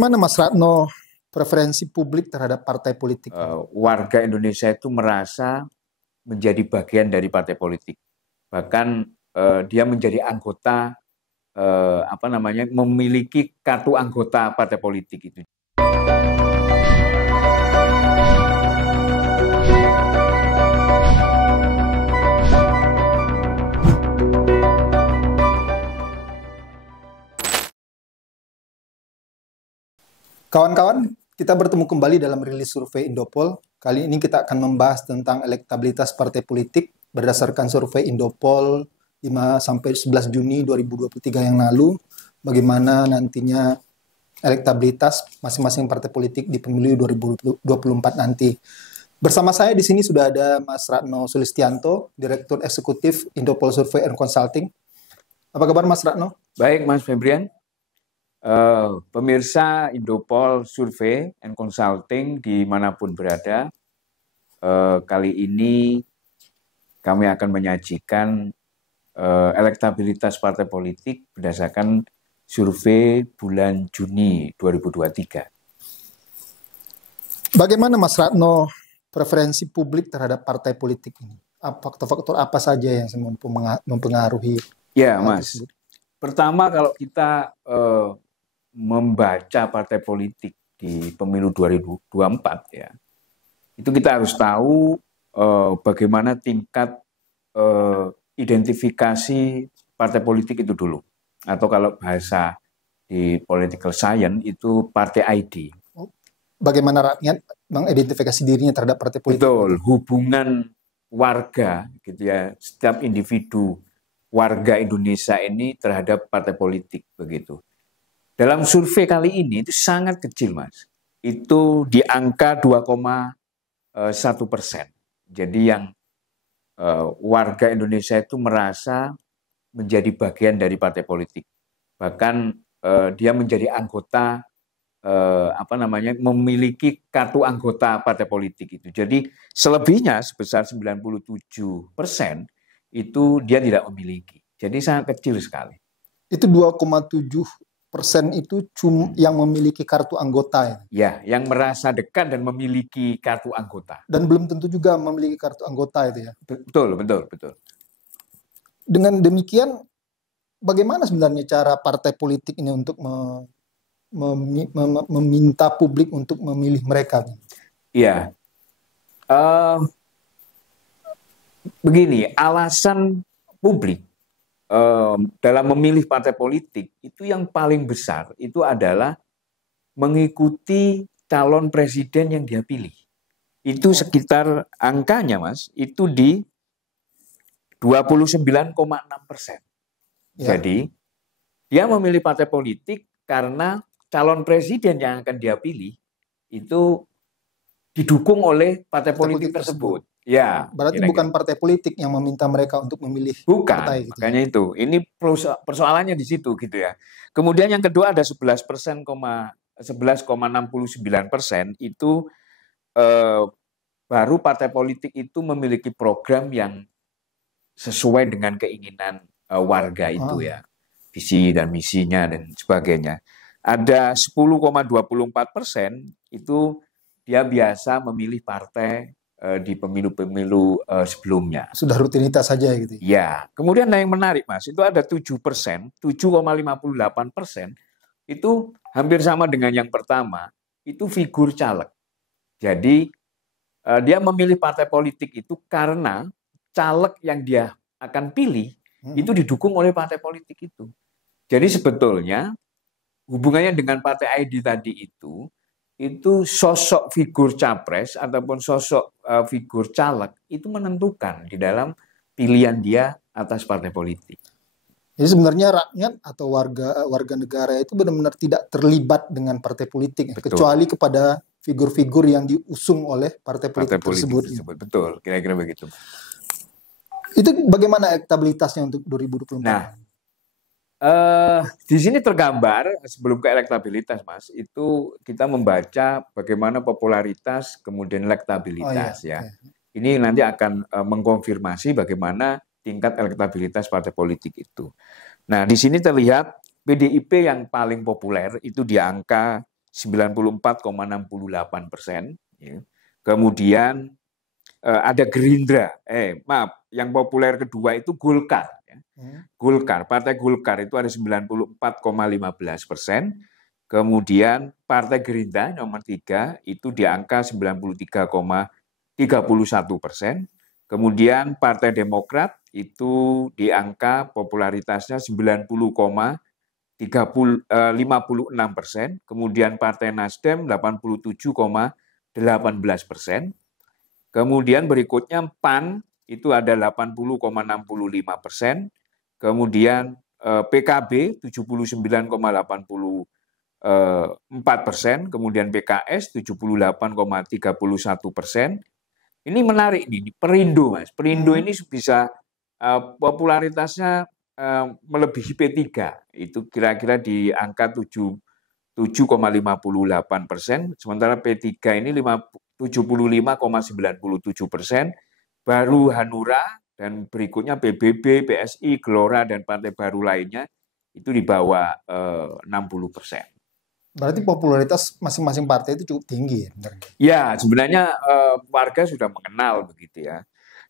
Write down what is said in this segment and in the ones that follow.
Bagaimana Mas Ratno preferensi publik terhadap partai politik? Warga Indonesia itu merasa menjadi bagian dari partai politik. Bahkan dia menjadi anggota, memiliki kartu anggota partai politik itu. Kawan-kawan, kita bertemu kembali dalam rilis survei Indopol. Kali ini kita akan membahas tentang elektabilitas partai politik berdasarkan survei Indopol 5-11 Juni 2023 yang lalu. Bagaimana nantinya elektabilitas masing-masing partai politik di pemilu 2024 nanti. Bersama saya di sini sudah ada Mas Ratno Sulistianto, Direktur Eksekutif Indopol Survey and Consulting. Apa kabar Mas Ratno? Baik Mas Febrian. Pemirsa Indopol Survey and Consulting dimanapun berada, kali ini kami akan menyajikan elektabilitas partai politik berdasarkan survei bulan Juni 2023. Bagaimana Mas Ratno preferensi publik terhadap partai politik ini? Faktor-faktor apa saja yang mempengaruhi? Ya Mas, pertama kalau kita membaca partai politik di pemilu 2024 ya, itu kita harus tahu bagaimana tingkat identifikasi partai politik itu dulu, atau kalau bahasa di political science itu partai ID. Bagaimana rakyat mengidentifikasi dirinya terhadap partai politik? Betul, hubungan warga gitu ya, setiap individu warga Indonesia ini terhadap partai politik begitu. Dalam survei kali ini itu sangat kecil Mas, itu di angka 2,1%. Jadi yang warga Indonesia itu merasa menjadi bagian dari partai politik. Bahkan dia menjadi anggota, memiliki kartu anggota partai politik itu. Jadi selebihnya sebesar 97% itu dia tidak memiliki. Jadi sangat kecil sekali. Itu 2,7% itu yang memiliki kartu anggota ya? Ya, yang merasa dekat dan memiliki kartu anggota. Dan belum tentu juga memiliki kartu anggota itu ya? Betul. Dengan demikian, bagaimana sebenarnya cara partai politik ini untuk meminta publik untuk memilih mereka? Iya. Begini, alasan publik dalam memilih partai politik itu yang paling besar itu adalah mengikuti calon presiden yang dia pilih. Itu sekitar angkanya Mas, itu di 29,6%. Ya. Jadi dia memilih partai politik karena calon presiden yang akan dia pilih itu didukung oleh partai politik tersebut. Ya, berarti bukan partai politik yang meminta mereka untuk memilih partai. Bukan, makanya itu. Ini persoalannya di situ gitu ya. Kemudian yang kedua ada 11,69% itu baru partai politik itu memiliki program yang sesuai dengan keinginan warga itu ya. Visi dan misinya dan sebagainya. Ada 10,24% itu dia biasa memilih partai di pemilu-pemilu sebelumnya. Sudah rutinitas saja gitu. Ya, kemudian yang menarik Mas, itu ada 7%, 7,58% itu hampir sama dengan yang pertama, itu figur caleg. Jadi dia memilih partai politik itu karena caleg yang dia akan pilih itu didukung oleh partai politik itu. Jadi sebetulnya hubungannya dengan partai ID tadi itu sosok figur capres ataupun sosok figur caleg itu menentukan di dalam pilihan dia atas partai politik. Jadi sebenarnya rakyat atau warga negara itu benar-benar tidak terlibat dengan partai politik, kecuali kepada figur-figur yang diusung oleh partai politik tersebut. Betul, kira-kira begitu. Itu bagaimana elektabilitasnya untuk 2024? Nah, di sini tergambar sebelum ke elektabilitas Mas, itu kita membaca bagaimana popularitas kemudian elektabilitas ya. Ini nanti akan mengkonfirmasi bagaimana tingkat elektabilitas partai politik itu. Nah, di sini terlihat PDIP yang paling populer itu di angka 94,68%. Ya. Kemudian ada Gerindra, yang populer kedua itu Golkar. Ya. Golkar, Partai Golkar itu ada 94,15%. Kemudian Partai Gerindra nomor 3 itu di angka 93,31%. Kemudian Partai Demokrat itu di angka popularitasnya 90,56%. Kemudian Partai Nasdem 87,18%. Kemudian berikutnya PAN itu ada 80,65%. Kemudian PKB 79,84%, kemudian PKS 78,31%. Ini menarik nih, Perindo, Mas. Perindo ini bisa popularitasnya melebihi P3. Itu kira-kira di angka 7,58%, sementara P3 ini 75,97%. Baru Hanura dan berikutnya PBB, PSI, Gelora, dan partai baru lainnya itu di bawah 60%. Berarti popularitas masing-masing partai itu cukup tinggi ya? Ya, sebenarnya warga sudah mengenal begitu ya.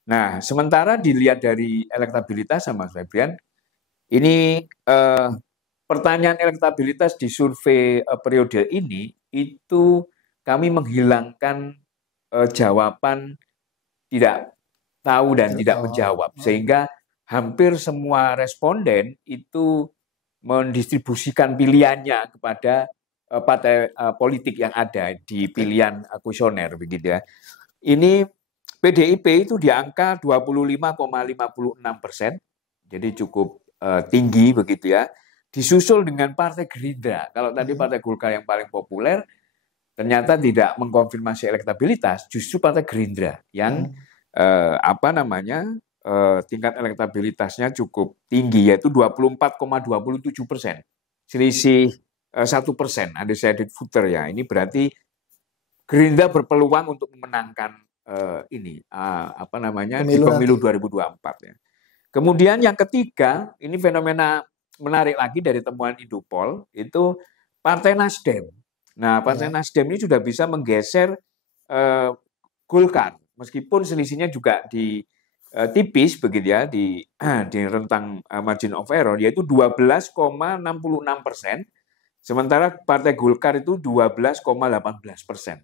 Nah, sementara dilihat dari elektabilitas Mas Febrian, ini pertanyaan elektabilitas di survei periode ini itu kami menghilangkan jawaban tidak tahu dan tidak menjawab, sehingga hampir semua responden itu mendistribusikan pilihannya kepada partai politik yang ada di pilihan kuesioner begitu ya. Ini PDIP itu di angka 25,56%, jadi cukup tinggi begitu ya. Disusul dengan Partai Gerindra. Kalau tadi Partai Golkar yang paling populer, ternyata tidak mengkonfirmasi elektabilitas, justru Partai Gerindra yang tingkat elektabilitasnya cukup tinggi, yaitu 24,27%. Selisih 1%, undecided voter ya. Ini berarti Gerindra berpeluang untuk memenangkan di pemilu 2024 ya. Kemudian yang ketiga, ini fenomena menarik lagi dari temuan Indopol, itu Partai Nasdem. Nah, Partai Nasdem ini sudah bisa menggeser Golkar, meskipun selisihnya juga di tipis begitu ya, di rentang margin of error, yaitu 12,66%. Sementara Partai Golkar itu 12,18%,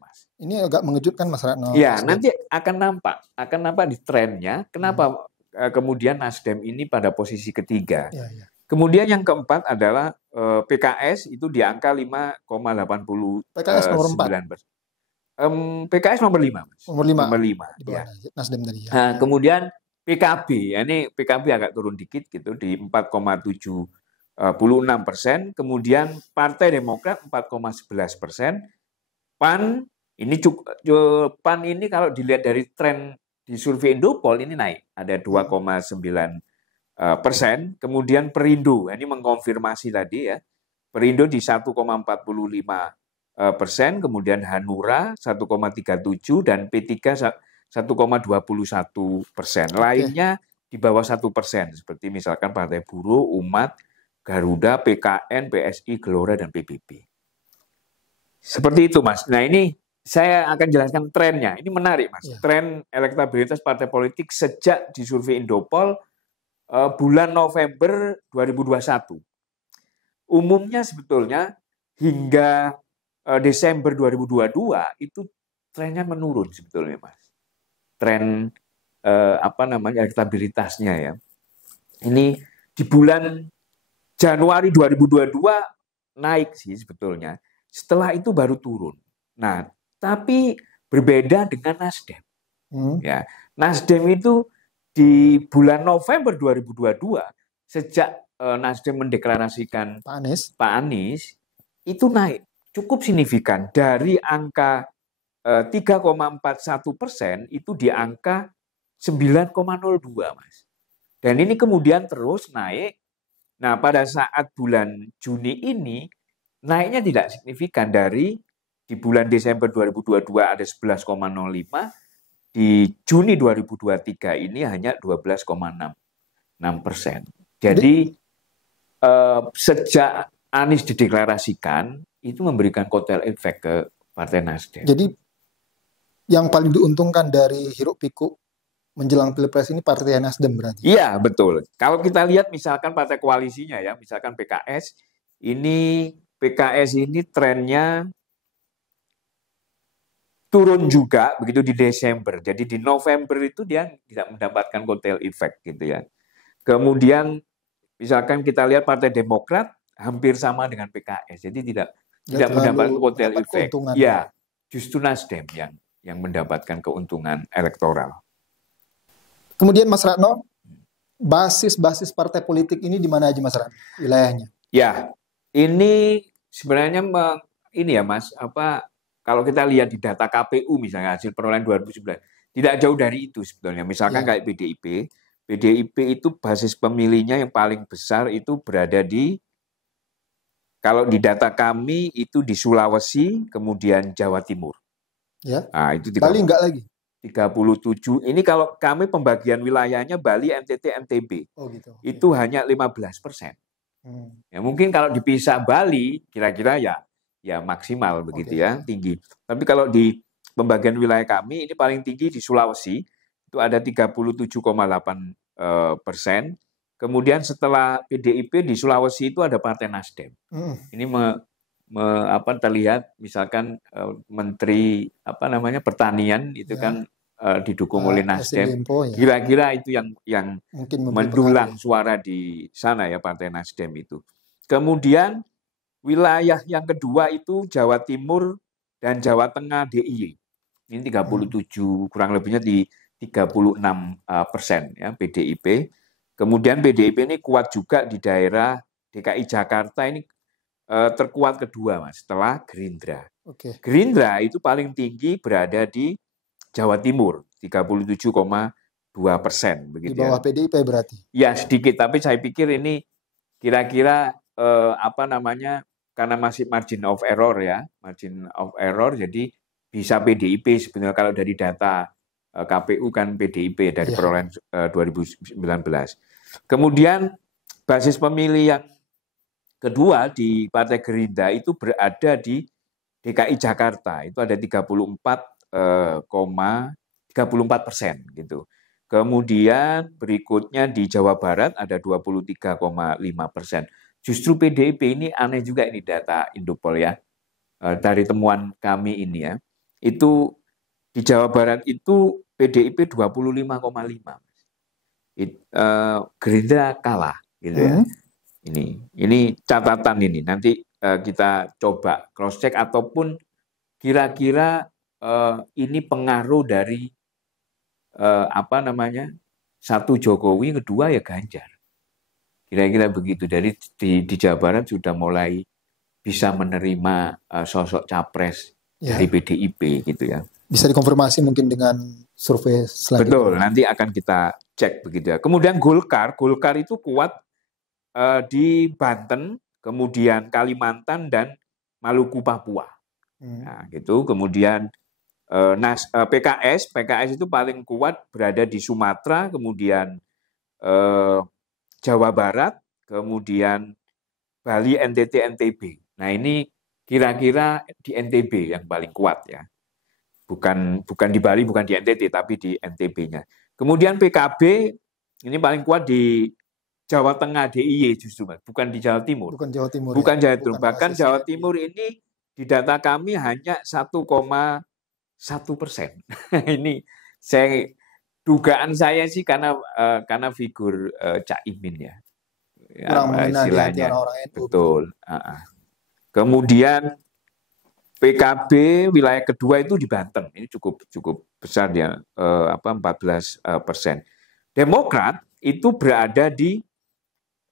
Mas. Ini agak mengejutkan Mas Ratno. Ya, nanti akan nampak di trennya kenapa kemudian Nasdem ini pada posisi ketiga. Ya. Kemudian yang keempat adalah PKS itu di angka 5,89%. PKS nomor 4. PKS nomor 5, Mas. Nomor 5. Ya. Nasdem tadi ya. Nah, kemudian PKB, ini PKB agak turun dikit gitu di 4,76%, kemudian Partai Demokrat 4,11%, PAN PAN ini kalau dilihat dari tren di survei Indopol ini naik, ada 2,9%, kemudian Perindo, ini mengkonfirmasi tadi ya, Perindo di 1,45%, kemudian Hanura 1,37% dan P3 1,21%. Lainnya di bawah 1%, seperti misalkan Partai Buruh, Umat, Garuda, PKN, PSI, Gelora, dan PBB. Seperti itu, Mas. Nah, ini saya akan jelaskan trennya. Ini menarik, Mas. Ya. Tren elektabilitas partai politik sejak di survei Indopol bulan November 2021. Umumnya sebetulnya hingga Desember 2022 itu trennya menurun sebetulnya, Mas. Tren elektabilitasnya ya. Ini di bulan Januari 2022 naik sih sebetulnya. Setelah itu baru turun. Nah, tapi berbeda dengan Nasdem. Ya, Nasdem itu di bulan November 2022 sejak Nasdem mendeklarasikan Pak Anies itu naik cukup signifikan dari angka 3,41% itu di angka 9,02, Mas. Dan ini kemudian terus naik. Nah, pada saat bulan Juni ini, naiknya tidak signifikan dari di bulan Desember 2022 ada 11,05, di Juni 2023 ini hanya 12,66%. Jadi, sejak Anies dideklarasikan, itu memberikan kotel efek ke Partai Nasdem. Jadi yang paling diuntungkan dari hiruk pikuk menjelang Pilpres ini Partai Nasdem berarti. Iya, betul. Kalau kita lihat misalkan partai koalisinya ya, misalkan PKS ini trennya turun juga begitu di Desember. Jadi di November itu dia tidak mendapatkan kotel efek gitu ya. Kemudian misalkan kita lihat Partai Demokrat hampir sama dengan PKS. Jadi tidak mendapatkan kotel efek. Ya, justru Nasdem yang mendapatkan keuntungan elektoral. Kemudian Mas Ratno, basis-basis partai politik ini di mana aja Mas Ratno wilayahnya? Ya, ini sebenarnya ini ya Mas, kalau kita lihat di data KPU misalnya hasil perolehan 2019, tidak jauh dari itu sebetulnya. Misalkan kayak PDIP itu basis pemilihnya yang paling besar itu berada kalau di data kami itu di Sulawesi, kemudian Jawa Timur. Ya. Nah, itu Bali enggak lagi? 37. Ini kalau kami pembagian wilayahnya Bali, NTT, NTB. Oh gitu. Itu hanya 15%. Ya, mungkin kalau dipisah Bali, kira-kira ya maksimal begitu ya, tinggi. Tapi kalau di pembagian wilayah kami, ini paling tinggi di Sulawesi, itu ada 37,8%. Kemudian setelah PDIP di Sulawesi itu ada Partai Nasdem. Ini terlihat misalkan Menteri Pertanian itu kan didukung oleh Nasdem. Kira-kira itu yang mendulang suara di sana ya Partai Nasdem itu. Kemudian wilayah yang kedua itu Jawa Timur dan Jawa Tengah DIY. Ini 37 kurang lebihnya di 36% ya PDIP. Kemudian PDIP ini kuat juga di daerah DKI Jakarta ini terkuat kedua Mas setelah Gerindra. Gerindra itu paling tinggi berada di Jawa Timur 37,2% begitu. Di bawah PDIP berarti? Ya sedikit, tapi saya pikir ini kira-kira karena masih margin of error ya, jadi bisa PDIP sebenarnya kalau dari data KPU kan PDIP dari perolehan 2019. Kemudian basis pemilih yang kedua di Partai Gerindra itu berada di DKI Jakarta, itu ada 34,34% gitu. Kemudian berikutnya di Jawa Barat ada 23,5%. Justru PDIP ini aneh juga ini data Indopol ya, dari temuan kami ini ya, itu di Jawa Barat itu PDIP 25,5. Gerindra kalah gitu ya. Ini catatan ini nanti kita coba cross check ataupun kira-kira ini pengaruh dari satu Jokowi, kedua ya Ganjar. Kira-kira begitu. Dari di Jawa Barat sudah mulai bisa menerima sosok capres dari PDIP gitu ya. Bisa dikonfirmasi mungkin dengan survei selanjutnya. Betul, nanti akan kita cek begitu ya. Kemudian Golkar itu kuat di Banten, kemudian Kalimantan dan Maluku Papua. Nah, gitu. Kemudian PKS itu paling kuat berada di Sumatera, kemudian Jawa Barat, kemudian Bali, NTT, NTB. Nah, ini kira-kira di NTB yang paling kuat ya. Bukan di Bali, bukan di NTT, tapi di NTB-nya. Kemudian PKB ini paling kuat di Jawa Tengah DIY justru, Mas. Bukan di Jawa Timur. Bukan Jawa Timur. Bahkan Jawa Timur ini di data kami hanya 1,1%. Ini dugaan saya sih karena figur Cak Imin ya. Kurang mengenal di hati orang-orang NU. Betul. Kemudian PKB wilayah kedua itu di Banten. Ini cukup besar ya, 14%. Demokrat itu berada di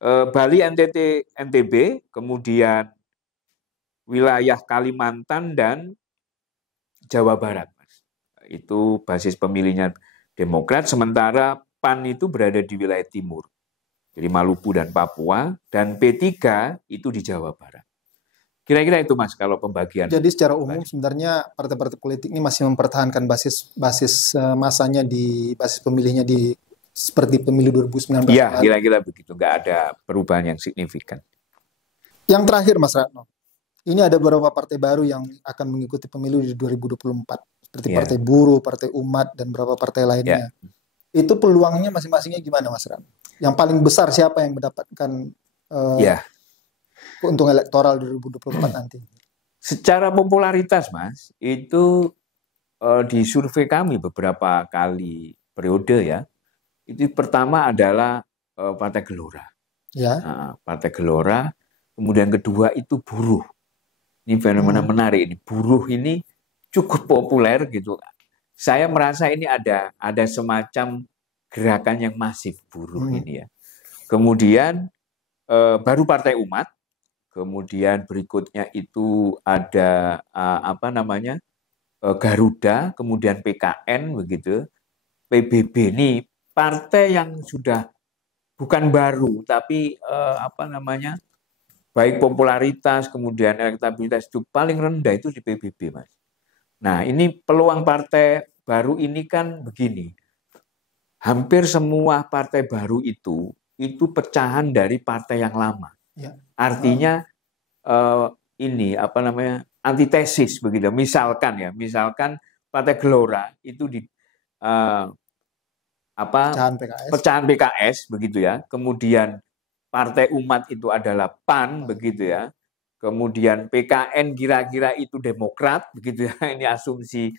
Bali, NTT, NTB, kemudian wilayah Kalimantan dan Jawa Barat. Itu basis pemilihnya Demokrat, sementara PAN itu berada di wilayah timur. Jadi Maluku dan Papua, dan P3 itu di Jawa Barat. Kira-kira itu Mas kalau pembagian. Jadi secara umum sebenarnya partai-partai politik ini masih mempertahankan basis masanya di basis pemilihnya di seperti pemilu 2019. Iya, kira-kira begitu. Nggak ada perubahan yang signifikan. Yang terakhir Mas Ratno, ini ada beberapa partai baru yang akan mengikuti pemilu di 2024. Seperti Ya, Partai Buruh, Partai Umat, dan beberapa partai ya. lainnya. Itu peluangnya masing-masingnya gimana Mas Ratno? Yang paling besar siapa yang mendapatkan eh, Ya, keuntungan elektoral 2024 nanti? secara popularitas, Mas, itu di survei kami beberapa kali periode ya, itu pertama adalah Partai Gelora. Ya. Nah, Partai Gelora, kemudian kedua itu buruh. Ini fenomena Hmm. menarik ini. Buruh ini cukup populer gitu. Saya merasa ini ada semacam gerakan yang masif buruh Hmm. ini ya. Kemudian baru Partai Umat, kemudian berikutnya itu ada apa namanya Garuda, kemudian PKN begitu, PBB ini partai yang sudah bukan baru tapi apa namanya baik popularitas kemudian elektabilitas itu paling rendah itu di PBB, Mas. Nah ini peluang partai baru ini kan begini, hampir semua partai baru itu pecahan dari partai yang lama. Ya. Artinya ini apa namanya antitesis begitu. Misalkan Partai Gelora itu di Pecahan PKS. pecahan PKS begitu ya. Kemudian Partai Umat itu adalah PAN begitu ya. Kemudian PKN kira-kira itu Demokrat begitu ya. Ini asumsi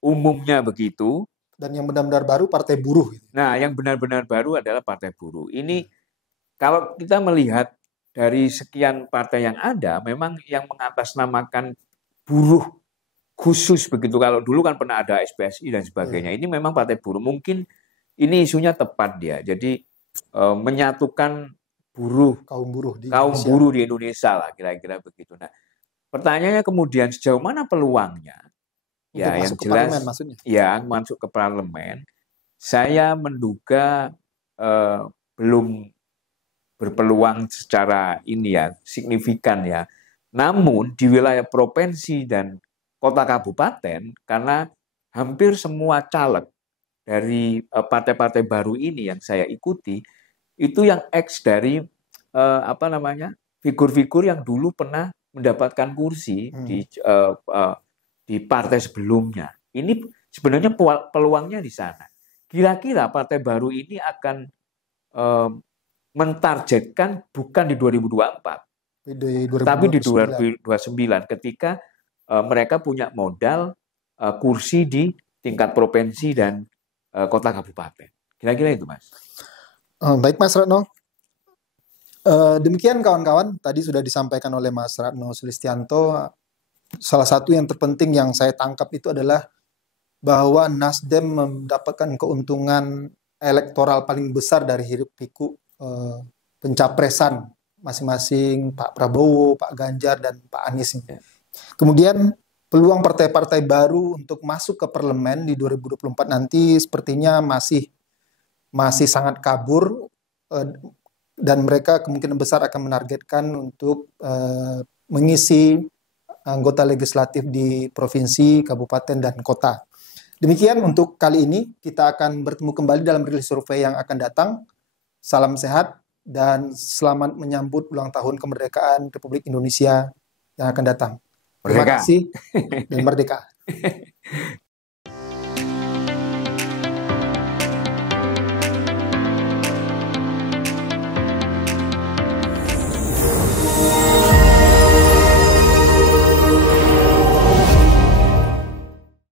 umumnya begitu. Dan yang benar-benar baru Partai Buruh. Nah, yang benar-benar baru adalah Partai Buruh. Ini kalau kita melihat dari sekian partai yang ada, memang yang mengatasnamakan buruh khusus begitu. Kalau dulu kan pernah ada SPSI dan sebagainya. Ini memang Partai Buruh. Mungkin ini isunya tepat dia. Jadi menyatukan Kaum buruh di Indonesia lah kira-kira begitu. Nah, pertanyaannya kemudian sejauh mana peluangnya? Untuk Ya, yang masuk ke jelas parlemen maksudnya. ya masuk ke parlemen. Saya menduga belum berpeluang secara ini ya signifikan ya. Namun di wilayah provinsi dan kota kabupaten karena hampir semua caleg dari partai-partai baru ini yang saya ikuti itu yang ex dari apa namanya figur-figur yang dulu pernah mendapatkan kursi di partai sebelumnya. Ini sebenarnya peluangnya di sana. Kira-kira partai baru ini akan mentargetkan bukan di 2024, tapi di 2029 ketika mereka punya modal kursi di tingkat provinsi dan kota kabupaten. Kira-kira itu, Mas. Baik, Mas Ratno. Demikian kawan-kawan, tadi sudah disampaikan oleh Mas Ratno Sulistianto. Salah satu yang terpenting yang saya tangkap itu adalah bahwa Nasdem mendapatkan keuntungan elektoral paling besar dari hiruk pikuk pencapresan masing-masing Pak Prabowo, Pak Ganjar, dan Pak Anies. Kemudian peluang partai-partai baru untuk masuk ke parlemen di 2024 nanti sepertinya masih sangat kabur, dan mereka kemungkinan besar akan menargetkan untuk mengisi anggota legislatif di provinsi, kabupaten, dan kota. Demikian untuk kali ini, kita akan bertemu kembali dalam rilis survei yang akan datang. Salam sehat dan selamat menyambut ulang tahun kemerdekaan Republik Indonesia yang akan datang. Terima kasih dan merdeka.